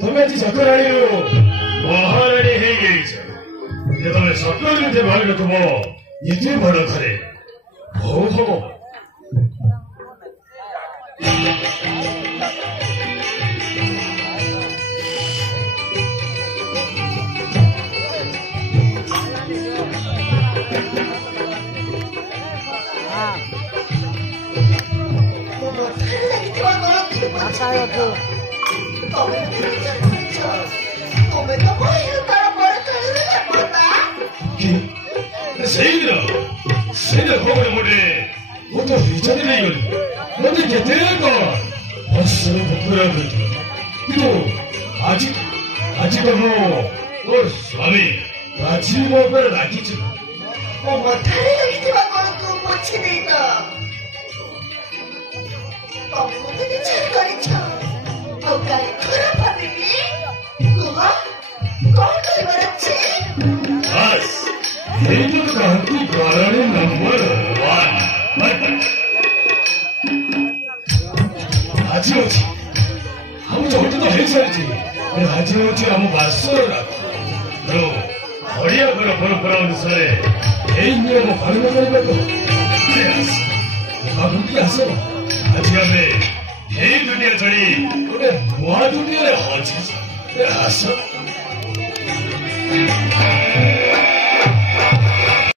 तुम्हें सकुरानी महारानी है गई ये तुम्हें सकुरानी थे भाई तुम इतने बड़ा करे हो Saya tu. Saya kau boleh untuk bicara ni, nanti kita tengok. Asal bukan begitu. Itu, aji kamu, oh suami, aji mau berlaki tu. Oh, matahari lagi tu aku macam ni tak. Kamu tu ni cakap cakap. Kau kali kerap habis ni? Kau kali beracun? Mas, itu kanti karani number 1. 아지오지, 아무도 어디다 해줘야지. 아지오지 아무 맞서라. 너 허리야 보러 살에 애인이라고 바르는 거라고. 그래야지. 거기 가서 아지함에 애인들이야 저리 그래 모아두기에 허지지. 그래서